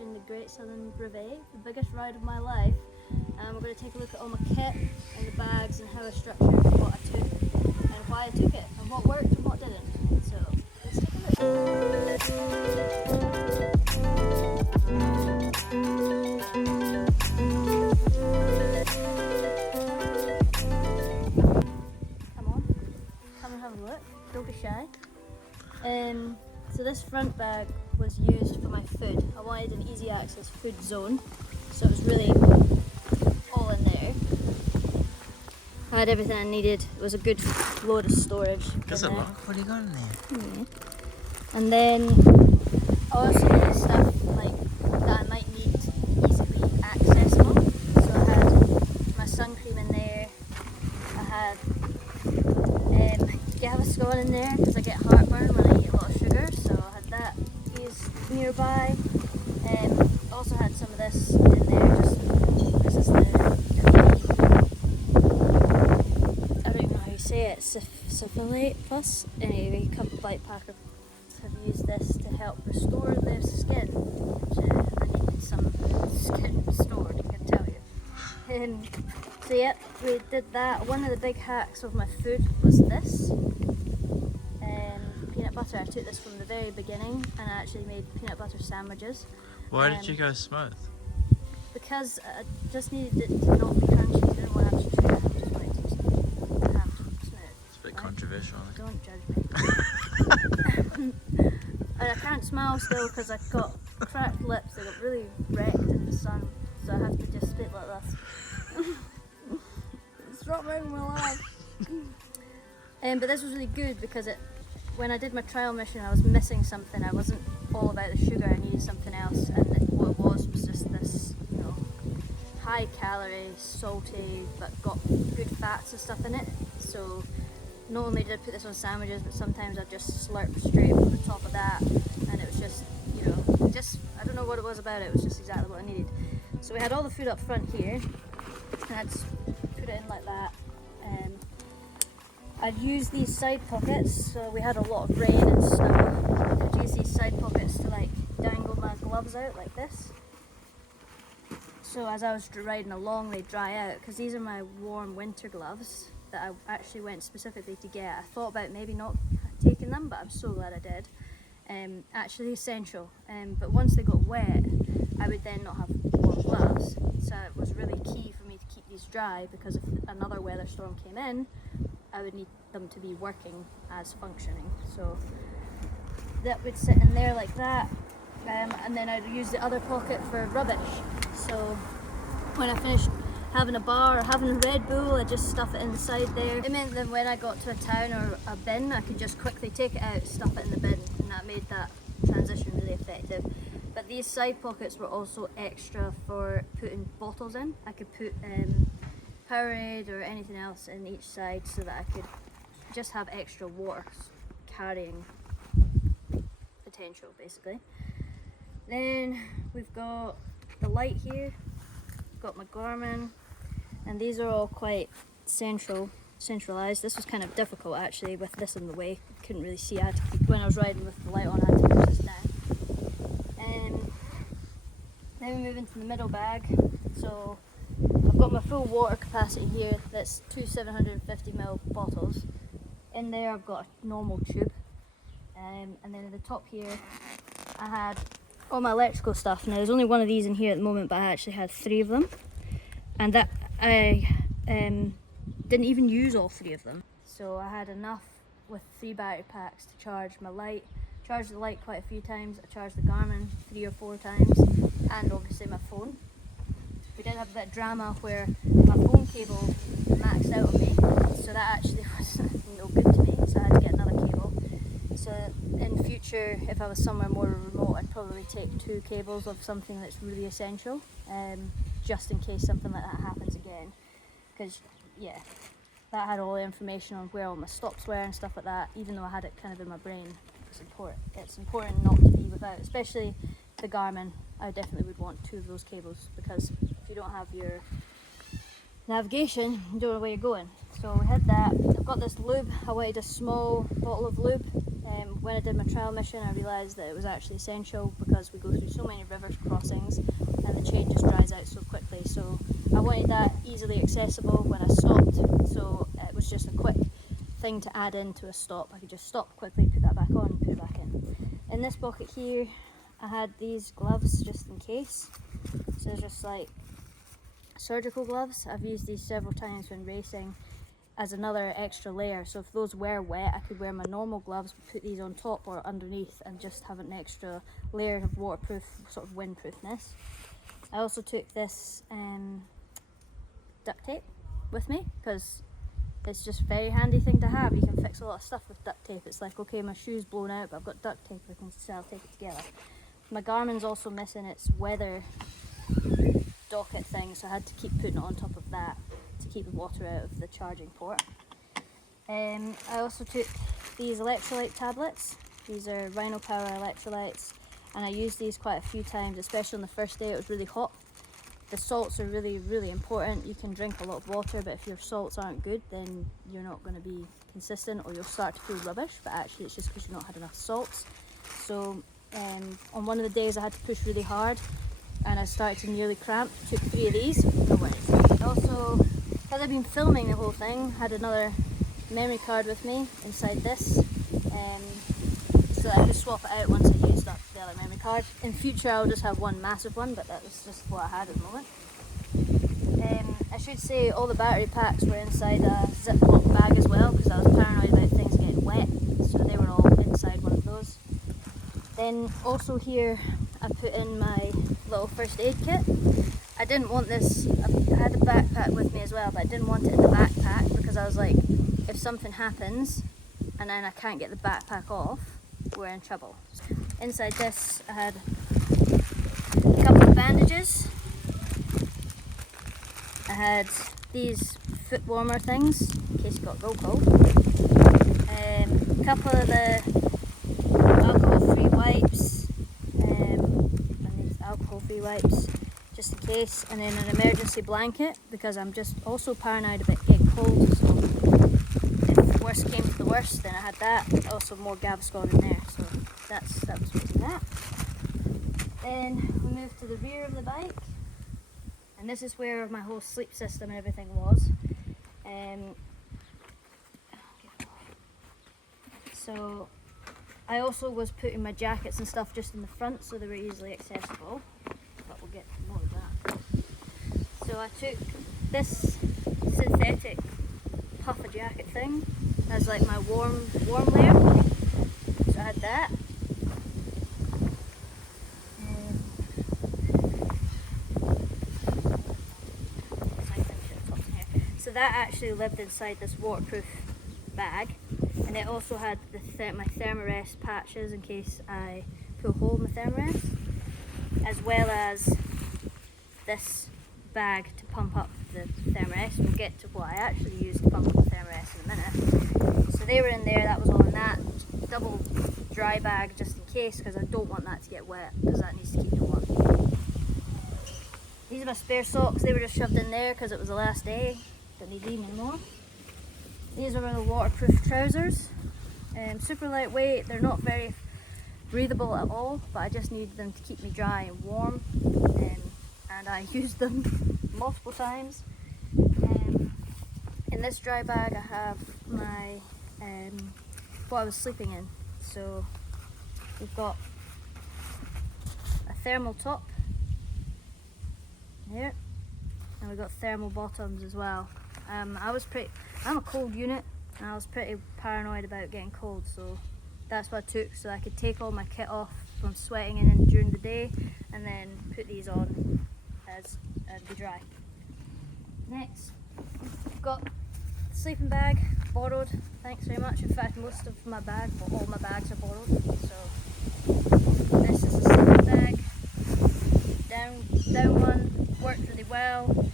featuring the Great Southern Brevet, the biggest ride of my life. We're going to take a look at all my kit and the bags and how I structured what I took and why I took it and what worked and what didn't. So let's take a look. Come on, come and have a look, don't be shy. So this front bag was used for my food. I wanted an easy access food zone, so it was really all in there. I had everything I needed. It was a good load of storage. There's a lot. What do you got in there? Yeah. And then I also needed stuff like that I might need easily accessible. So I had my sun cream in there. I had Gaviscon in there because I get heartburn when I eat a lot of sugar. So I had that nearby. Also had some of this in there. This is the I don't even know how you say it. Syphilate plus. Anyway, a couple of bikepackers have used this to help restore their skin, which I needed some skin restored, I can tell you. So yep, we did that. One of the big hacks of my food was this. Peanut butter. I took this from the very beginning and I actually made peanut butter sandwiches. Why did you go smooth? Because I just needed it to not be crunchy. I didn't want to have to chew it. I just wanted it to have smooth. It's a bit controversial. Don't judge me. And I can't smile still because I've got cracked lips. They got really wrecked in the sun, so I have to just spit like this. Stop making me laugh. But this was really good because when I did my trial mission, I was missing something. I wasn't all about the sugar. I needed something else, and what it was just this, high calorie, salty, but got good fats and stuff in it. So not only did I put this on sandwiches, but sometimes I'd just slurp straight from the top of that, and it was just, I don't know what it was about it. It was just exactly what I needed. So we had all the food up front here, and I'd just put it in like that. I'd use these side pockets, so we had a lot of rain and snow. I'd use these side pockets to dangle my gloves out like this. So as I was riding along, they'd dry out, because these are my warm winter gloves that I actually went specifically to get. I thought about maybe not taking them, but I'm so glad I did. Actually essential. But once they got wet, I would then not have warm gloves. So it was really key for me to keep these dry, because if another weather storm came in, I would need them to be working as functioning. So that would sit in there like that, and then I'd use the other pocket for rubbish. So when I finished having a bar or having a Red Bull, I'd just stuff it inside there. It meant that when I got to a town or a bin, I could just quickly take it out, stuff it in the bin, and that made that transition really effective. But these side pockets were also extra for putting bottles in. I could put Powerade or anything else in each side so that I could just have extra water carrying potential, basically. Then we've got the light here, got my Garmin, and these are all quite centralized. This was kind of difficult actually with this in the way. Couldn't really see. I had to keep, when I was riding with the light on, I had to push this down. Then we move into the middle bag. So I've got my full water capacity here. That's two 750ml bottles. In there I've got a normal tube, and then at the top here I had all my electrical stuff. Now there's only one of these in here at the moment, but I actually had 3 of them, and that I didn't even use all 3 of them. So I had enough with 3 battery packs to charge my light. Charged the light quite a few times. I charged the Garmin 3 or 4 times, and obviously my phone. We did have a bit of drama where my phone cable maxed out on me, so that actually was no good to me, so I had to get another cable. So in the future, if I was somewhere more remote, I'd probably take 2 cables of something that's really essential, just in case something like that happens again. Because yeah, that had all the information on where all my stops were and stuff like that, even though I had it kind of in my brain. It's important not to be without, especially the Garmin. I definitely would want 2 of those cables, because if you don't have your navigation, you don't know where you're going. So we had that. I've got this lube. I wanted a small bottle of lube. when I did my trial mission, I realised that it was actually essential because we go through so many river crossings and the chain just dries out so quickly. So I wanted that easily accessible when I stopped, so it was just a quick thing to add into a stop. I could just stop quickly, put that back on, put it back in. In this bucket here, I had these gloves just in case. So it's just like surgical gloves. I've used these several times when racing as another extra layer, so if those were wet I could wear my normal gloves, put these on top or underneath and just have an extra layer of waterproof, sort of windproofness. I also took this duct tape with me because it's just a very handy thing to have. You can fix a lot of stuff with duct tape. It's like, okay, my shoe's blown out but I've got duct tape, I can still tape it together. My Garmin's also missing its weather docket thing, so I had to keep putting it on top of that to keep the water out of the charging port. I also took these electrolyte tablets. These are Rhino Power electrolytes, and I used these quite a few times, especially on the first day. It was really hot. The salts are really, really important. You can drink a lot of water, but if your salts aren't good, then you're not going to be consistent, or you'll start to feel rubbish, but actually it's just because you've not had enough salts. So on one of the days I had to push really hard and I started to nearly cramp. Took 3 of these. No worries. Also, because I've been filming the whole thing, had another memory card with me inside this, so that I could swap it out once I used up the other memory card. In future I'll just have one massive one, but that was just what I had at the moment. I should say all the battery packs were inside a Ziploc bag as well, because I was paranoid about things getting wet, so they were all inside one of those. Then also here I put in my little first aid kit. I didn't want this, I had a backpack with me as well, but I didn't want it in the backpack because I was like, if something happens and then I can't get the backpack off, we're in trouble. Inside this I had a couple of bandages. I had these foot warmer things in case it got real cold. A couple of the alcohol-free wipes, and these alcohol-free wipes just in case, and then an emergency blanket because I'm just also paranoid about getting cold, so if worst came to the worst then I had that. Also more Gaviscon in there, so that was using that. Then we moved to the rear of the bike, and this is where my whole sleep system and everything was. So I also was putting my jackets and stuff just in the front so they were easily accessible, but we'll get more of that. So I took this synthetic puffer jacket thing as like my warm layer. So I had that. So that actually lived inside this waterproof bag, and it also had my Thermarest patches in case I put a hole in my Thermarest, as well as this bag to pump up the Thermarest. We'll get to what I actually used to pump up the Thermarest in a minute. So they were in there, that was all in that double dry bag just in case, because I don't want that to get wet because that needs to keep it warm. These are my spare socks, they were just shoved in there because it was the last day. Don't need these anymore. These are the waterproof trousers. Super lightweight, they're not very breathable at all, but I just needed them to keep me dry and warm, and I used them multiple times. In this dry bag I have my what I was sleeping in. So we've got a thermal top here, and we've got thermal bottoms as well. I'm a cold unit, and I was pretty paranoid about getting cold, so that's what I took, so I could take all my kit off from sweating in during the day, and then put these on and be dry. Next, I've got the sleeping bag, borrowed, thanks very much. In fact, most of my bag, well, all my bags are borrowed. So this is a sleeping bag, down one, worked really well.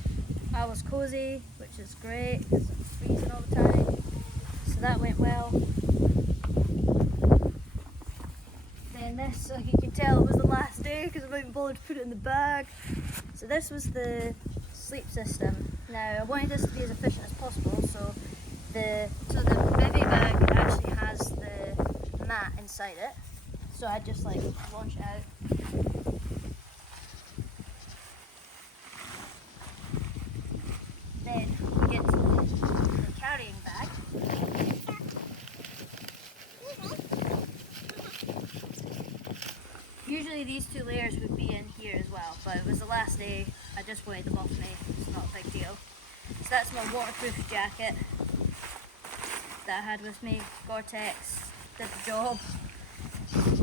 I was cozy, which is great because I'm freezing all the time, so that went well. Then this, like you can tell, it was the last day because I didn't bother to put it in the bag. So this was the sleep system. Now I wanted this to be as efficient as possible, so the Brevet bag actually has the mat inside it. So I just like launch it out. Then we get to the carrying bag. Usually these two layers would be in here as well, but it was the last day, I just wanted them off me, it's not a big deal. So that's my waterproof jacket that I had with me, Gore-Tex, did the job.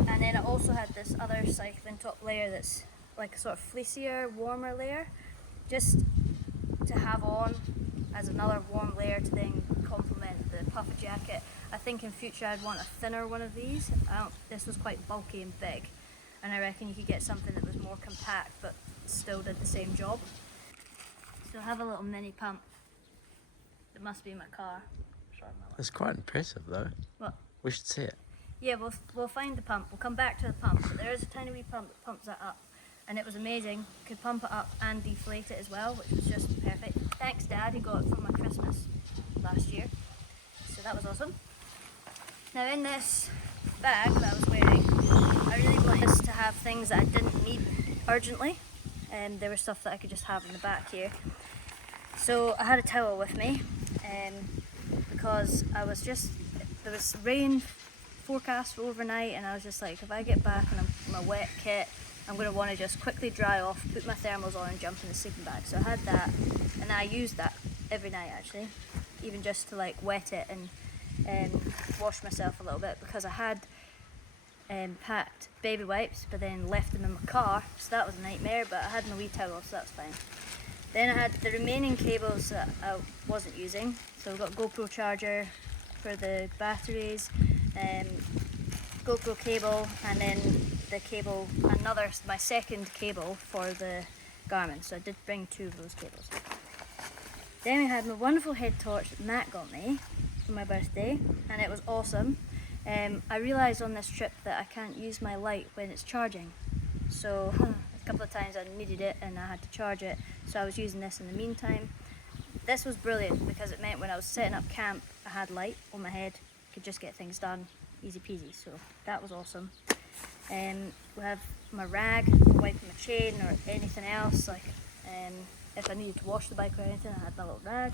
And then I also had this other cycling top layer that's like a sort of fleecier, warmer layer, just to have on as another warm layer to then complement the puffer jacket. I think in future I'd want a thinner one of these. This was quite bulky and big, and I reckon you could get something that was more compact but still did the same job. So I have a little mini pump. It must be in my car. It's quite impressive though. What? We should see it. Yeah, we'll find the pump. We'll come back to the pump. But there is a tiny wee pump that pumps that up. And it was amazing. Could pump it up and deflate it as well, which was just perfect. Thanks Dad, he got it for my Christmas last year. So that was awesome. Now in this bag that I was wearing, I really wanted to have things that I didn't need urgently. And there was stuff that I could just have in the back here. So I had a towel with me because there was rain forecast for overnight, and I was just like, if I get back and I'm in my wet kit, I'm going to want to just quickly dry off, put my thermals on and jump in the sleeping bag. So I had that, and I used that every night actually, even just to like wet it and wash myself a little bit, because I had packed baby wipes but then left them in my car, so that was a nightmare, but I had my wee towel, so that's fine. Then I had the remaining cables that I wasn't using, so I've got GoPro charger for the batteries, GoPro cable, and then the cable, my second cable for the Garmin, so I did bring two of those cables. Then we had my wonderful head torch that Matt got me for my birthday, and it was awesome. I realised on this trip that I can't use my light when it's charging, so a couple of times I needed it and I had to charge it, so I was using this in the meantime. This was brilliant because it meant when I was setting up camp I had light on my head, could just get things done easy peasy, so that was awesome. We have my rag for wiping my chain or anything else, like if I needed to wash the bike or anything, I had my little rag.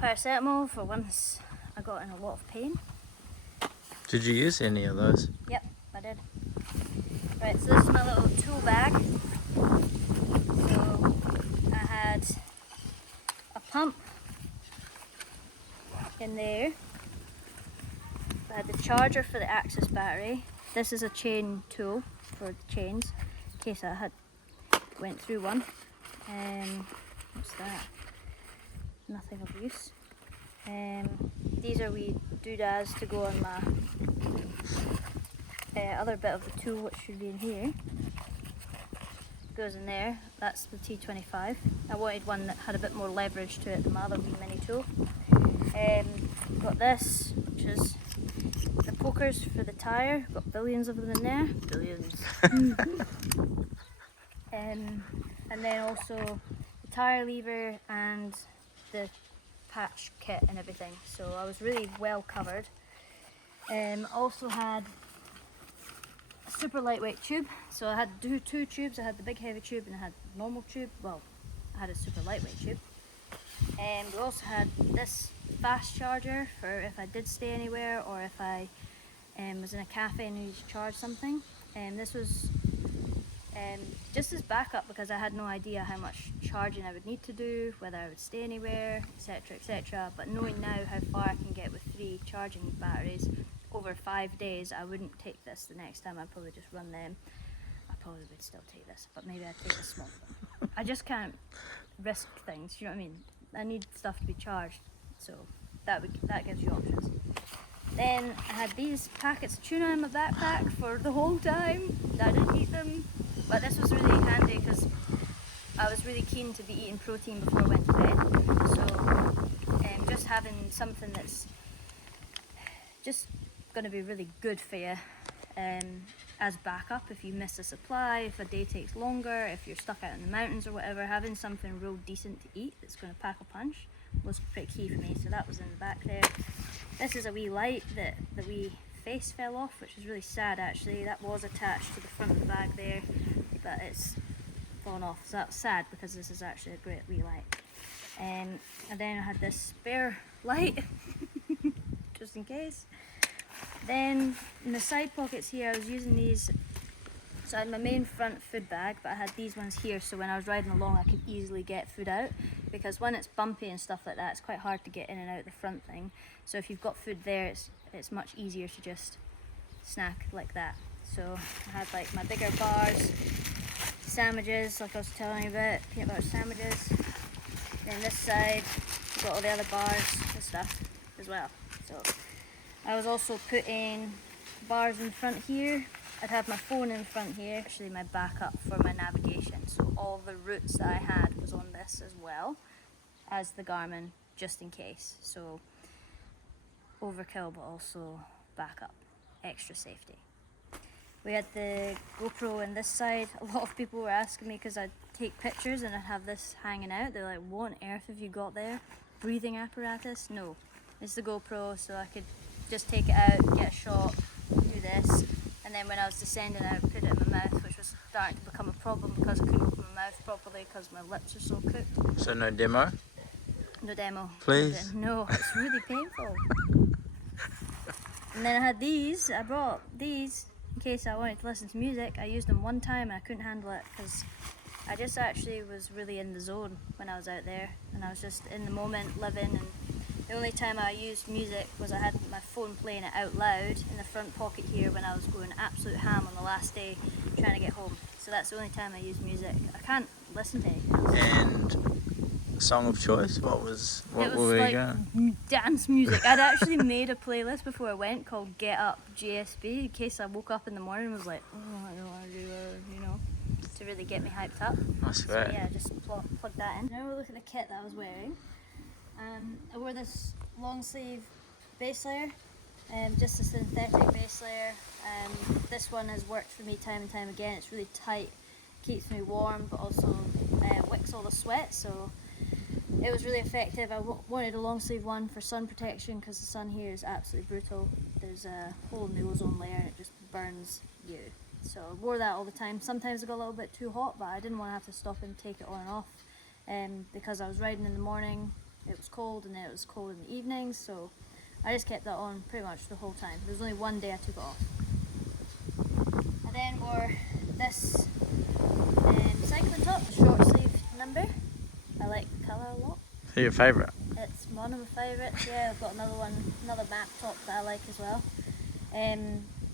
Paracetamol for once I got in a lot of pain. Did you use any of those? Yep, I did. Right, so this is my little tool bag. So I had a pump in there. I had the charger for the Axis battery. This is a chain tool for the chains, in case I went through one. What's that? Nothing of use. These are wee doodads to go on my other bit of the tool, which should be in here. Goes in there. That's the T25. I wanted one that had a bit more leverage to it than my other wee mini tool. Got this, which is the pokers for the tyre. Got billions of them in there. Billions. And then also the tyre lever and the patch kit and everything. So I was really well covered. Also had a super lightweight tube. So I had two tubes. I had the big heavy tube and I had the normal tube. Well, I had a super lightweight tube. And we also had this fast charger for if I did stay anywhere or if I was in a cafe and needed to charge something. And this was just as backup because I had no idea how much charging I would need to do, whether I would stay anywhere, etc, etc. But knowing now how far I can get with 3 charging batteries over 5 days, I wouldn't take this the next time. I'd probably just run them. I probably would still take this, but maybe I'd take a small one. I just can't risk things, you know what I mean? I need stuff to be charged, so that gives you options. Then I had these packets of tuna in my backpack for the whole time. I didn't eat them, but this was really handy because I was really keen to be eating protein before I went to bed. So just having something that's just going to be really good for you as backup if you miss a supply, if a day takes longer, if you're stuck out in the mountains or whatever, having something real decent to eat that's going to pack a punch was pretty key for me. So that was in the back there. This is a wee light that the wee face fell off, which is really sad actually. That was attached to the front of the bag there, but it's fallen off. So that's sad because this is actually a great wee light. And then I had this spare light, just in case. Then in the side pockets here, I was using these. So I had my main front food bag, but I had these ones here, so when I was riding along I could easily get food out, because when it's bumpy and stuff like that, it's quite hard to get in and out the front thing. So if you've got food there, it's much easier to just snack like that. So I had like my bigger bars, sandwiches, like I was telling you about, peanut butter sandwiches. Then this side, got all the other bars and stuff as well. So I was also putting bars in front here. I'd have my phone in front here, actually my backup for my navigation. So all the routes that I had was on this as well as the Garmin, just in case. So overkill, but also backup, extra safety. We had the GoPro on this side. A lot of people were asking me because I'd take pictures and I'd have this hanging out. They're like, what on earth have you got there? Breathing apparatus? No, it's the GoPro, so I could just take it out, get a shot, do this. And then when I was descending, I would put it in my mouth, which was starting to become a problem because I couldn't open my mouth properly because my lips are so cooked. So no demo? No demo. Please? No, it's really painful. And then I had these. I brought these in case I wanted to listen to music. I used them one time and I couldn't handle it because I just actually was really in the zone when I was out there. And I was just in the moment, living, and the only time I used music was I had my phone playing it out loud in the front pocket here when I was going absolute ham on the last day trying to get home. So that's the only time I used music. I can't listen to anything else. And song of choice, what were we like going? dance music. I'd actually made a playlist before I went called Get Up GSB in case I woke up in the morning and was like, oh, I don't want to do it, you know, to really get me hyped up. I swear. So yeah, just plug that in. Now we'll look at the kit that I was wearing. I wore this long sleeve base layer, just a synthetic base layer. This one has worked for me time and time again. It's really tight, keeps me warm, but also wicks all the sweat, so it was really effective. I wanted a long sleeve one for sun protection because the sun here is absolutely brutal. There's a hole in the ozone layer and it just burns you. So I wore that all the time. Sometimes it got a little bit too hot, but I didn't want to have to stop and take it on and off because I was riding in the morning. It was cold and then it was cold in the evenings, so I just kept that on pretty much the whole time. There was only one day I took it off. I then wore this cycling top, the short sleeve number. I like the colour a lot. Who's your favourite? It's one of my favourites, yeah. I've got another map top that I like as well.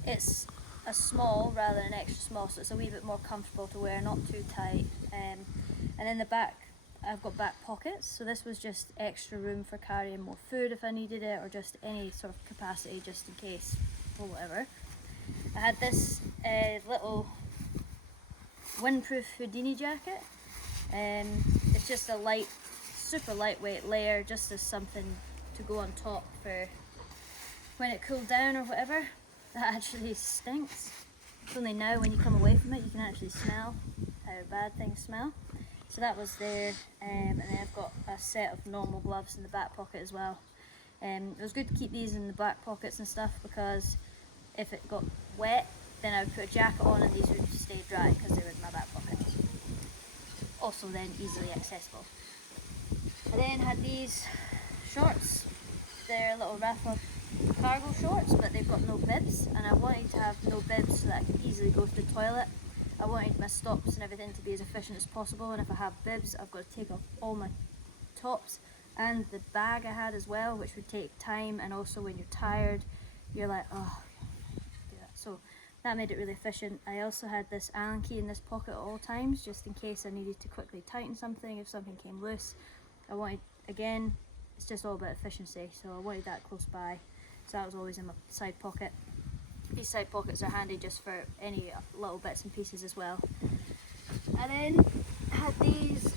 It's a small rather than extra small, so it's a wee bit more comfortable to wear, not too tight. And in the back, I've got back pockets, so this was just extra room for carrying more food if I needed it, or just any sort of capacity just in case, or whatever. I had this little windproof Houdini jacket. It's just a light, super lightweight layer, just as something to go on top for when it cooled down or whatever. That actually stinks. It's only now when you come away from it you can actually smell how bad things smell. So that was there, and then I've got a set of normal gloves in the back pocket as well. It was good to keep these in the back pockets and stuff because if it got wet, then I would put a jacket on and these would stay dry because they were in my back pocket. Also then easily accessible. I then had these shorts. They're little Rafa cargo shorts, but they've got no bibs, and I wanted to have no bibs so that I could easily go to the toilet. I wanted my stops and everything to be as efficient as possible, and if I have bibs I've got to take off all my tops and the bag I had as well, which would take time, and also when you're tired you're like, oh, do that. So that made it really efficient. I also had this Allen key in this pocket at all times just in case I needed to quickly tighten something if something came loose. I wanted, again, it's just all about efficiency, so I wanted that close by, so that was always in my side pocket. These side pockets are handy just for any little bits and pieces as well. I then had these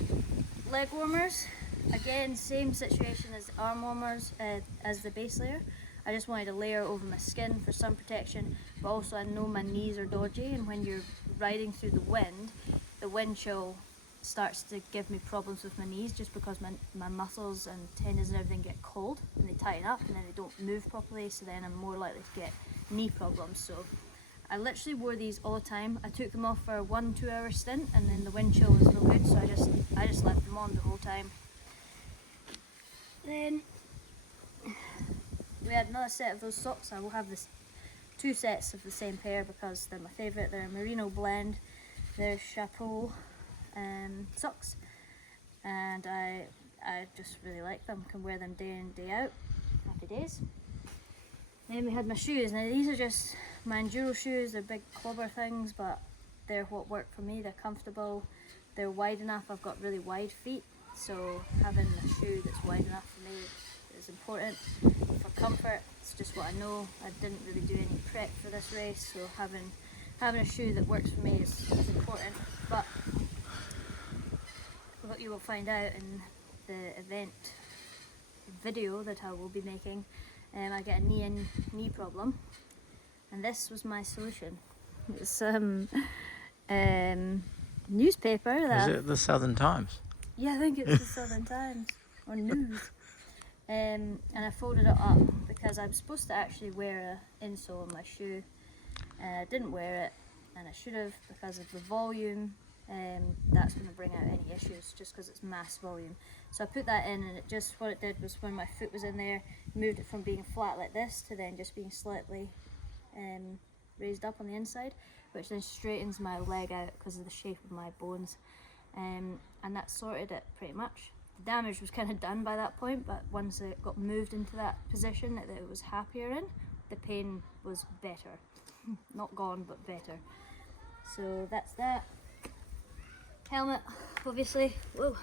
leg warmers. Again, same situation as the arm warmers as the base layer. I just wanted a layer over my skin for sun protection, but also I know my knees are dodgy, and when you're riding through the wind chill starts to give me problems with my knees just because my muscles and tendons and everything get cold and they tighten up and then they don't move properly, so then I'm more likely to get knee problems. So I literally wore these all the time. I took them off for a 1-2 hour stint, and then the wind chill was no good, so I just left them on the whole time. Then we had another set of those socks. I will have this 2 sets of the same pair because they're my favourite. They're a merino blend. They're chapeau socks, and I just really like them. Can wear them day in, day out. Happy days. Then we had my shoes. Now these are just my enduro shoes. They're big clobber things, but they're what work for me. They're comfortable. They're wide enough. I've got really wide feet, so having a shoe that's wide enough for me is important. For comfort, it's just what I know. I didn't really do any prep for this race, so having a shoe that works for me is important. But what you will find out in the event video that I will be making, I get a knee problem, and this was my solution. It's newspaper that Is it the Southern Times? yeah, I think it's the Southern Times or News. And I folded it up because I'm supposed to actually wear an insole on my shoe, and I didn't wear it, and I should have because of the volume. That's going to bring out any issues just because it's mass volume. So I put that in, and what it did was when my foot was in there, moved it from being flat like this to then just being slightly raised up on the inside, which then straightens my leg out because of the shape of my bones, and that sorted it pretty much. The damage was kind of done by that point, but once it got moved into that position that it was happier in, the pain was better. Not gone, but better. So that's that. Helmet, obviously. Whoa.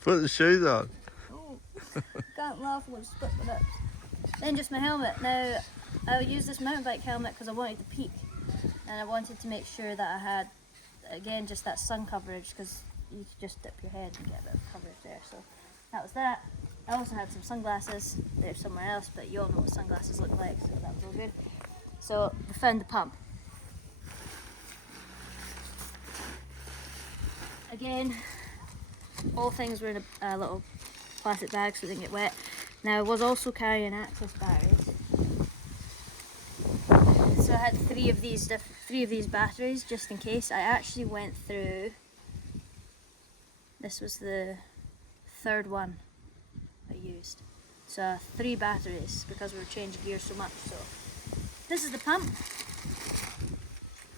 Put the shoes on. Oh, can't laugh when I'm split with it. Then just my helmet. Now, I use this mountain bike helmet because I wanted the peak, and I wanted to make sure that I had, again, just that sun coverage, because you could just dip your head and get a bit of coverage there. So that was that. I also had some sunglasses. They're somewhere else, but you all know what sunglasses look like, so that was all good. So we found the pump. Again, all things were in a little plastic bag so they didn't get wet. Now I was also carrying access batteries. So I had three of these batteries just in case. I actually went through, this was the third one I used. So 3 batteries because we were changing gears so much. So this is the pump.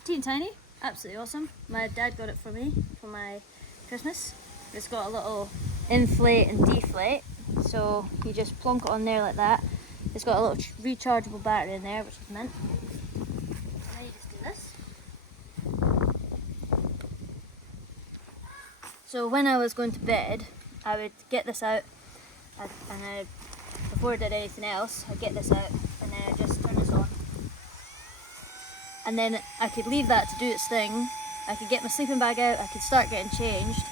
Teeny tiny, absolutely awesome. My dad got it for me for my Christmas. It's got a little inflate and deflate. So you just plonk it on there like that. It's got a little rechargeable battery in there, which is mint. And then you just do this. So when I was going to bed, I would get this out, and before I did anything else, I'd get this out, and then I'd just turn this on. And then I could leave that to do its thing. I could get my sleeping bag out, I could start getting changed.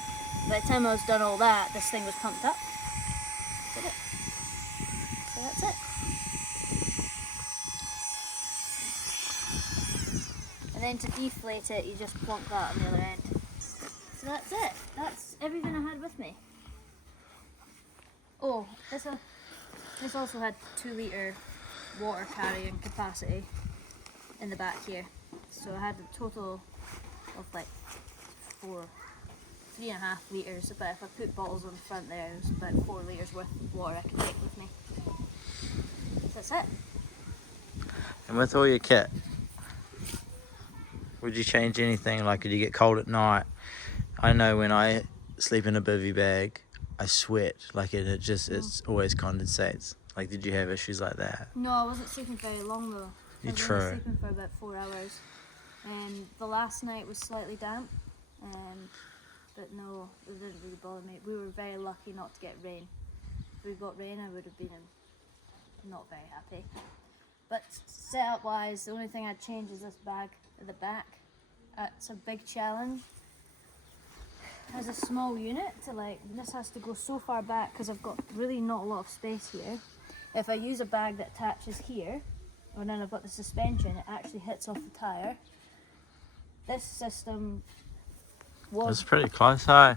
By the time I was done all that, this thing was pumped up. Did it. So that's it. And then to deflate it, you just plonk that on the other end. So that's it. That's everything I had with me. Oh, this also had 2 litre water carrying capacity in the back here. So I had a total of like 3.5 litres, but if I put bottles on the front there, it was about 4 litres worth of water I could take with me. So that's it. And with all your kit, would you change anything? Like, could you get cold at night? I know when I sleep in a bivvy bag, I sweat. Like it's always condensates. Like, did you have issues like that? No, I wasn't sleeping very long though. I was only sleeping for about 4 hours. The last night was slightly damp, but no, it didn't really bother me. We were very lucky not to get rain. If we got rain, I would have been not very happy. But setup wise, the only thing I'd change is this bag at the back. It's a big challenge. As a small unit, this has to go so far back because I've got really not a lot of space here. If I use a bag that attaches here, and then I've got the suspension, it actually hits off the tyre. This system was... It's pretty close, hey?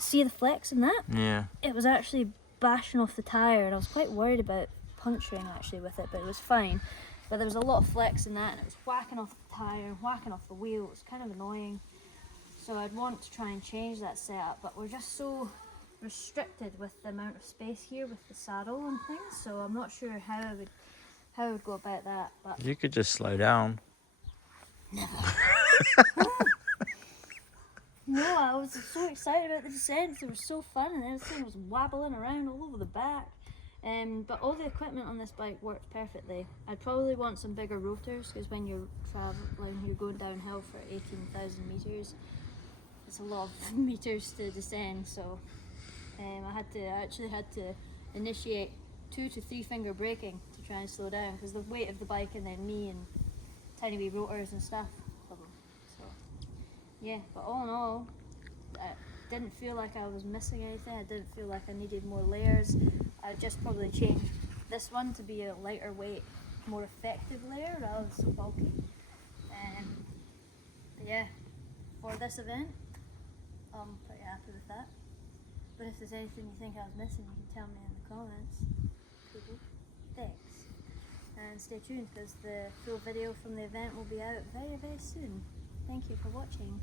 See the flex in that? Yeah. It was actually bashing off the tyre, and I was quite worried about puncturing actually with it, but it was fine. But there was a lot of flex in that, and it was whacking off the tyre, whacking off the wheel. It was kind of annoying. So I'd want to try and change that setup, but we're just so restricted with the amount of space here with the saddle and things. So I'm not sure how I would go about that. But You could just slow down. never. No, I was so excited about the descents. It was so fun, and everything was wobbling around all over the back. But all the equipment on this bike worked perfectly. I'd probably want some bigger rotors, because when you're going downhill for 18,000 meters, it's a lot of meters to descend. So I actually had to initiate 2 to 3 finger braking to try and slow down, because the weight of the bike and then me and tiny wee rotors and stuff. So yeah, but all in all, I didn't feel like I was missing anything. I didn't feel like I needed more layers. I just probably changed this one to be a lighter weight, more effective layer rather than so bulky. But yeah, for this event, I'm pretty happy with that. But if there's anything you think I was missing, you can tell me in the comments. People, thanks. And stay tuned, because the full video from the event will be out very, very soon. Thank you for watching.